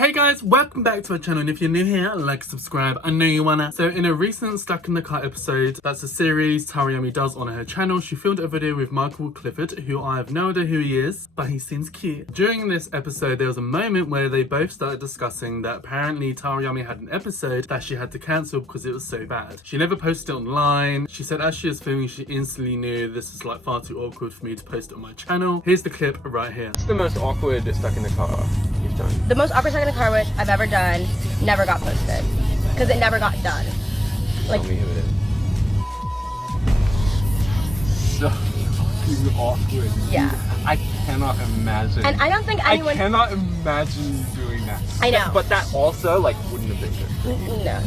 Hey guys, welcome back to our channel, and if you're new here, like, subscribe, I know you wanna. So in a recent Stuck in the Car episode, that's a series Tariami does on her channel, she filmed a video with Michael Clifford, who I have no idea who he is, but he seems cute. During this episode, there was a moment where they both started discussing that apparently Tariami had an episode that she had to cancel because it was so bad. She never posted it online. She said as she was filming, she instantly knew this is like far too awkward for me to post it on my channel. Here's the clip right here. What's the most awkward Stuck in the Car you've done? The most awkward Stuck in the Car which I've ever done never got posted because it never got done. Like, Tell me who it is. So fucking awkward. Yeah. I cannot imagine. And I don't think anyone. I cannot imagine doing that. I know. But that also like wouldn't have been good. No.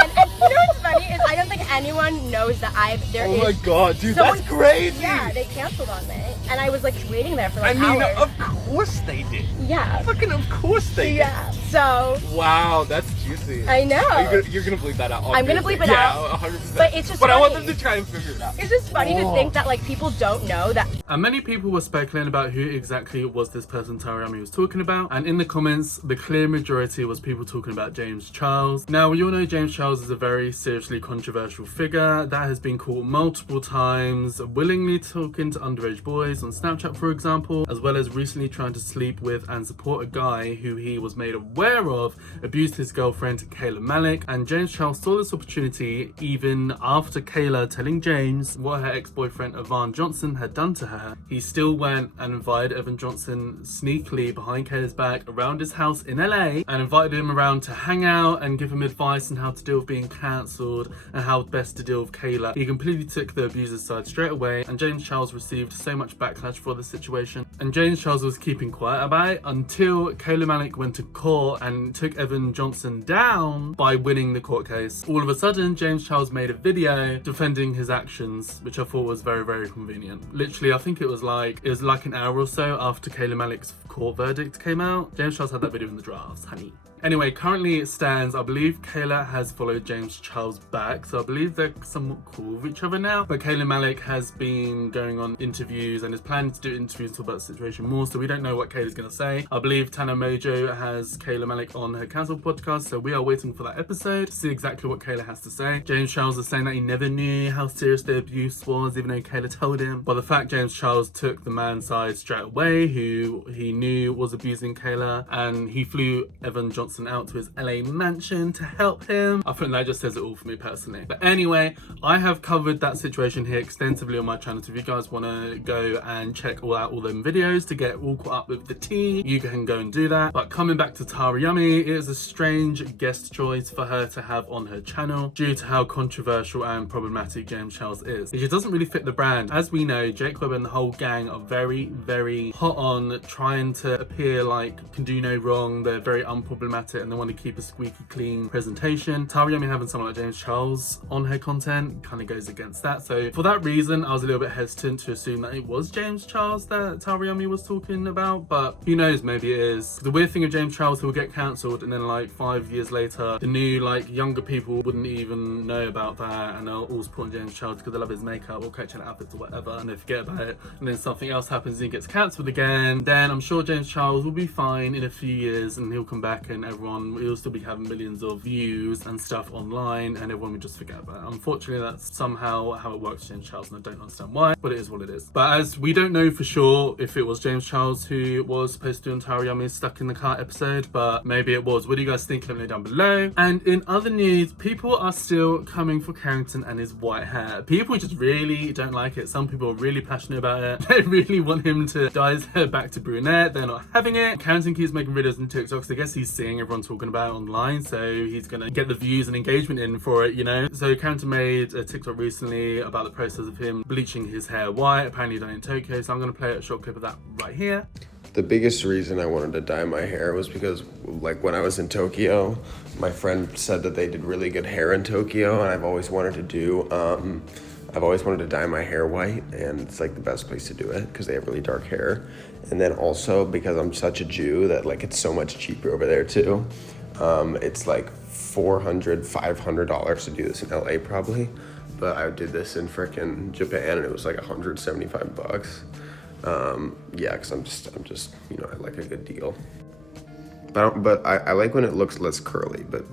and you know what's funny is I don't think anyone knows that Oh my god, dude, that's crazy. Yeah, they canceled on me, and I was like waiting there for like I mean, hours. of course they did. Yeah. Fucking of course they did. Yeah. So. Wow, that's juicy. I know. You're gonna bleep that out. I'm gonna bleep it out. Yeah, 100%. But it's just. But funny. I want them to try and figure it out. It's just funny to think that like people don't know that. And many people were speculating about who exactly was this person Tariami was talking about, and in the comments, the clear majority was people talking about James Charles. Now, we all know James Charles is a very seriously controversial figure that has been caught multiple times willingly talking to underage boys on Snapchat, for example, as well as recently trying to sleep with and support a guy who he was made aware of abused his girlfriend Kayla Malik. And James Charles saw this opportunity even after Kayla telling James what her ex-boyfriend Evan Johnson had done to her. He still went and invited Evan Johnson sneakily behind Kayla's back around his house in LA and invited him around to hang out and give him advice on how to deal with being cancelled and how best to deal with Kayla. He completely took the abuser's side straight away, and James Charles received so much backlash for the situation. And James Charles was keeping quiet about it until Kayla Malik went to court and took Evan Johnson down by winning the court case. All of a sudden, James Charles made a video defending his actions, which I thought was very, very convenient. Literally, I think it was like an hour or so after Kayla Malik's court verdict came out. James Charles had that video in the drafts, honey. Anyway, currently it stands, I believe Kayla has followed James Charles back, so I believe they're somewhat cool with each other now. But Kayla Malik has been going on interviews and is planning to do interviews to talk about the situation more, so we don't know what Kayla's going to say. I believe Tana Mojo has Kayla Malik on her Cancel podcast, so we are waiting for that episode to see exactly what Kayla has to say. James Charles is saying that he never knew how serious the abuse was, even though Kayla told him. But the fact James Charles took the man's side straight away, who he knew was abusing Kayla, and he flew Evan Johnson out to his LA mansion to help him, I think that just says it all for me personally. But anyway, I have covered that situation here extensively on my channel, so if you guys want to go and check out all them videos to get all caught up with the tea, you can go and do that. But coming back to Tariami, it is a strange guest choice for her to have on her channel due to how controversial and problematic James Charles is. It just doesn't really fit the brand. As we know, Jake Webb and the whole gang are very, very hot on trying to appear like can do no wrong. They're very unproblematic and they want to keep a squeaky clean presentation. Tariami having someone like James Charles on her content kind of goes against that. So for that reason, I was a little bit hesitant to assume that it was James Charles that Tariami was talking about, but who knows, maybe it is. The weird thing of James Charles, he'll get cancelled and then like 5 years later, the new like younger people wouldn't even know about that and they'll all support James Charles because they love his makeup or coaching outfits or whatever, and they forget about it, and then something else happens and he gets cancelled again. Then I'm sure James Charles will be fine in a few years and he'll come back and everyone will still be having millions of views and stuff online and everyone will just forget about it. Unfortunately, that's somehow how it works with James Charles, and I don't understand why, but it is what it is. But as we don't know for sure if it was James Charles who was supposed to do Tariami's Stuck in the Car episode, but maybe it was. What do you guys think? Let me know down below. And in other news, people are still coming for Carrington and his white hair. People just really don't like it. Some people are really passionate about it. They really want him to dye his hair back to brunette. They're not having it. Carrington keeps making videos and TikToks. I guess he's seeing everyone talking about it online, so he's gonna get the views and engagement in for it, you know. So Carrington made a TikTok recently about the process of him bleaching his hair white, apparently done in Tokyo, so I'm gonna play a short clip of that right here. The biggest reason I wanted to dye my hair was because, like, when I was in Tokyo, my friend said that they did really good hair in Tokyo, and I've always wanted to dye my hair white, and it's like the best place to do it because they have really dark hair. And then also because I'm such a Jew that like it's so much cheaper over there too. It's like $400, $500 to do this in LA probably, but I did this in frickin' Japan and it was like $175. Yeah, because I'm just, you know, I like a good deal. But I like when it looks less curly, but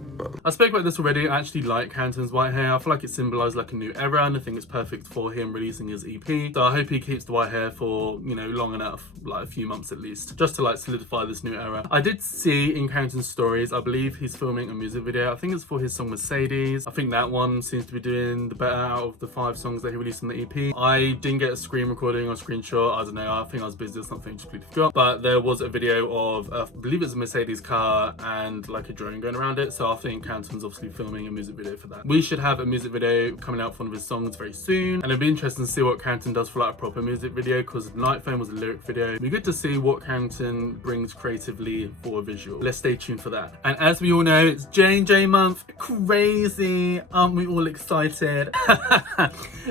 I spoke about this already. I actually like Carrington's white hair. I feel like it symbolizes like a new era, and I think it's perfect for him releasing his EP. So I hope he keeps the white hair for, you know, long enough, like a few months at least, just to like solidify this new era. I did see in Carrington's stories, I believe he's filming a music video. I think it's for his song Mercedes. I think that one seems to be doing the better out of the 5 songs that he released on the EP. I didn't get a screen recording or screenshot. I don't know. I think I was busy or something, just completely forgot. But there was a video of, I believe it's a Mercedes car and like a drone going around it. So I think Carrington's obviously filming a music video for that. We should have a music video coming out for one of his songs very soon, and it'd be interesting to see what Carrington does for like a proper music video, because Night Phone was a lyric video. It'd be good to see what Carrington brings creatively for a visual. Let's stay tuned for that. And as we all know, it's J&J month. Crazy, aren't we all excited?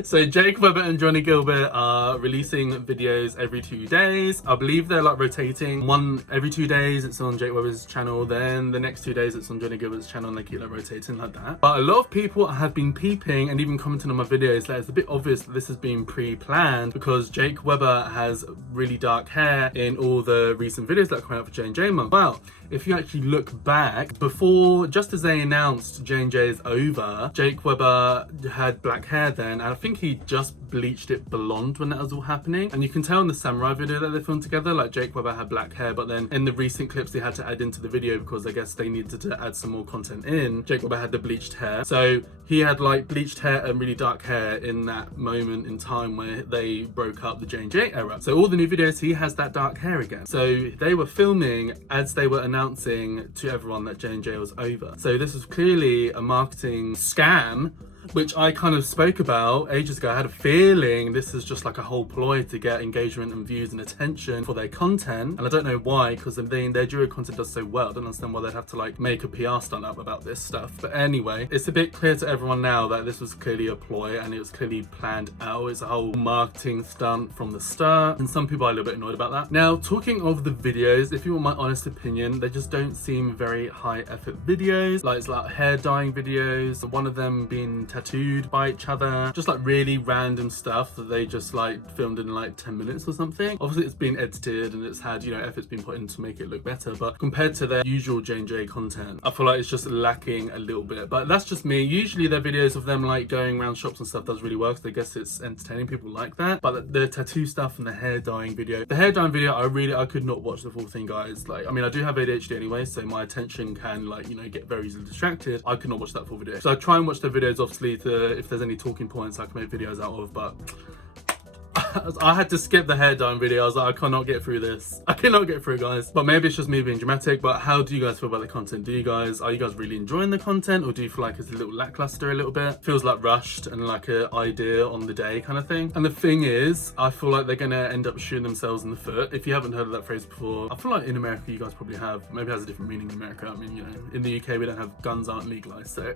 So Jake Webber and Johnnie Gilbert are releasing videos every 2 days. I believe they're like rotating. One every 2 days it's on Jake Webber's channel, then the next 2 days it's on Johnnie Gilbert's channel, and they keep like rotating like that. But a lot of people have been peeping and even commenting on my videos that it's a bit obvious that this has been pre-planned, because Jake Webber has really dark hair in all the recent videos that are coming out for J&J month. Well, if you actually look back, before, just as they announced J&J is over, Jake Webber had black hair then, and I think he just bleached it blonde when that was all happening. And you can tell in the samurai video that they filmed together, like Jake Webber had black hair, but then in the recent clips they had to add into the video because I guess they needed to add some more content in. Jake Webber had the bleached hair. So he had like bleached hair and really dark hair in that moment in time where they broke up the J&J era. So all the new videos, he has that dark hair again. So they were filming as they were announcing to everyone that J&J was over. So this was clearly a marketing scam, which I kind of spoke about ages ago. I had a feeling this is just like a whole ploy to get engagement and views and attention for their content. And I don't know why, because their duo content does so well. I don't understand why they'd have to like make a PR stunt up about this stuff. But anyway, it's a bit clear to everyone now that this was clearly a ploy and it was clearly planned out. It's a whole marketing stunt from the start. And some people are a little bit annoyed about that. Now, talking of the videos, if you want my honest opinion, they just don't seem very high effort videos. Like it's like hair dyeing videos, one of them being tattooed by each other, just like really random stuff that they just like filmed in like 10 minutes or something. Obviously it's been edited and it's had, you know, effort's been put in to make it look better, but compared to their usual J&J content, I feel like it's just lacking a little bit. But that's just me. Usually their videos of them like going around shops and stuff does really well, because I guess it's entertaining, people like that. But the tattoo stuff and the hair dyeing video, I could not watch the full thing, guys. Like, I mean, I do have ADHD anyway, so my attention can like, you know, get very easily distracted. I could not watch that full video. So I try and watch their videos obviously if there's any talking points I can make videos out of, but I had to skip the hair dyeing video. I was like, I cannot get through this. I cannot get through, guys. But maybe it's just me being dramatic. But how do you guys feel about the content? Are you guys really enjoying the content, or do you feel like it's a little lackluster a little bit? Feels like rushed and like an idea on the day kind of thing. And the thing is, I feel like they're gonna end up shooting themselves in the foot. If you haven't heard of that phrase before, I feel like in America you guys probably have. Maybe it has a different meaning in America. I mean, you know, in the UK we don't have, guns aren't legalized, so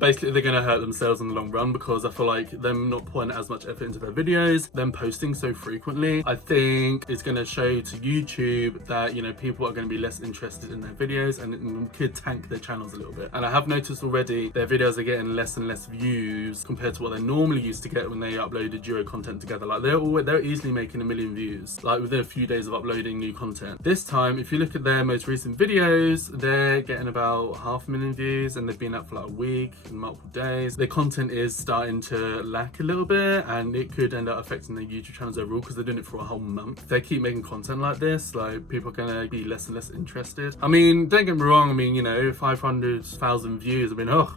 basically they're gonna hurt themselves in the long run, because I feel like them not putting as much effort into their videos, them posting so frequently, I think it's going to show to YouTube that, you know, people are going to be less interested in their videos, and it could tank their channels a little bit. And I have noticed already their videos are getting less and less views compared to what they normally used to get when they uploaded duo content together. Like they're easily making 1 million views like within a few days of uploading new content. This time, if you look at their most recent videos, they're getting about 500,000 views, and they've been up for like a week and multiple days. Their content is starting to lack a little bit, and it could end up affecting their YouTube channels overall, because they're doing it for a whole month. If they keep making content like this, like, people are gonna be less and less interested. I mean, don't get me wrong, I mean, you know, 500,000 views, I mean, oh,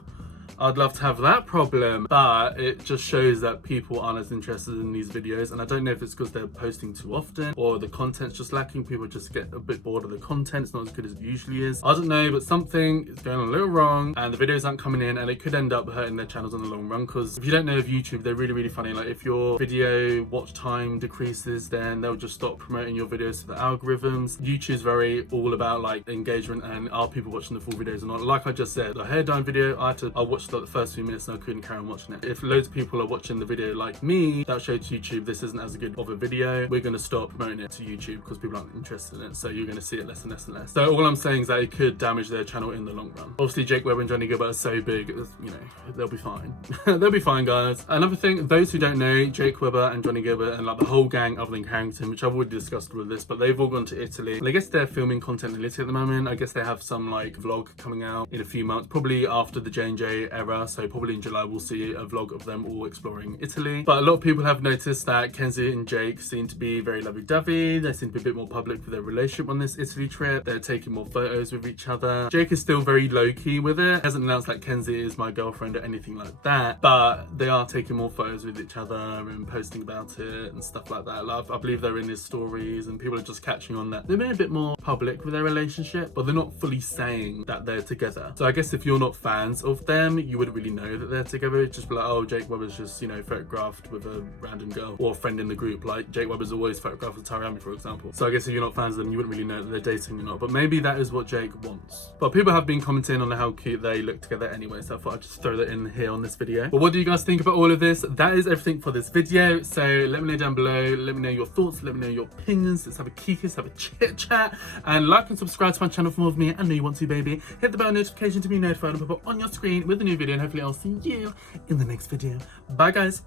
I'd love to have that problem, but it just shows that people aren't as interested in these videos. And I don't know if it's because they're posting too often or the content's just lacking. People just get a bit bored of the content. It's not as good as it usually is. I don't know, but something is going on a little wrong, and the videos aren't coming in, and it could end up hurting their channels in the long run. Because if you don't know of YouTube, they're really, really funny. Like, if your video watch time decreases, then they'll just stop promoting your videos to the algorithms. YouTube's very all about like engagement and are people watching the full videos or not. Like I just said, the hair dyeing video, I watched watched like the first few minutes and I couldn't carry on watching it. If loads of people are watching the video like me that showed to YouTube this isn't as good of a video, we're going to stop promoting it to YouTube because people aren't interested in it, so you're going to see it less and less and less. So all I'm saying is that it could damage their channel in the long run. Obviously Jake Webber and Johnnie Gilbert are so big, you know, they'll be fine. They'll be fine, guys. Another thing, those who don't know, Jake Webber and Johnnie Gilbert and like the whole gang other than Carrington, which I've already discussed with this, but they've all gone to Italy. And I guess they're filming content in Italy at the moment. I guess they have some like vlog coming out in a few months, probably after the J&J era, so probably in July we'll see a vlog of them all exploring Italy. But a lot of people have noticed that Kenzie and Jake seem to be very lovey-dovey. They seem to be a bit more public with their relationship on this Italy trip. They're taking more photos with each other. Jake is still very low-key with it. Hasn't announced that Kenzie is my girlfriend or anything like that, but they are taking more photos with each other and posting about it and stuff like that. Like, I believe they're in his stories and people are just catching on that they're being a bit more public with their relationship, but they're not fully saying that they're together. So I guess if you're not fans of them, you wouldn't really know that they're together. It'd just be like, oh, Jake Webber's just, you know, photographed with a random girl or a friend in the group. Like Jake Webber's always photographed with Tariami, for example. So I guess if you're not fans of them, you wouldn't really know that they're dating or not, but maybe that is what Jake wants. But people have been commenting on how cute they look together anyway, so I thought I'd just throw that in here on this video. But what do you guys think about all of this? That is everything for this video, so let me know down below, let me know your thoughts, let me know your opinions. Let's have a kiki, let's have a chit chat, and like and subscribe to my channel for more of me. I know you want to, baby. Hit the bell notification to be notified and pop up on your screen with a new video, and hopefully I'll see you in the next video. Bye guys.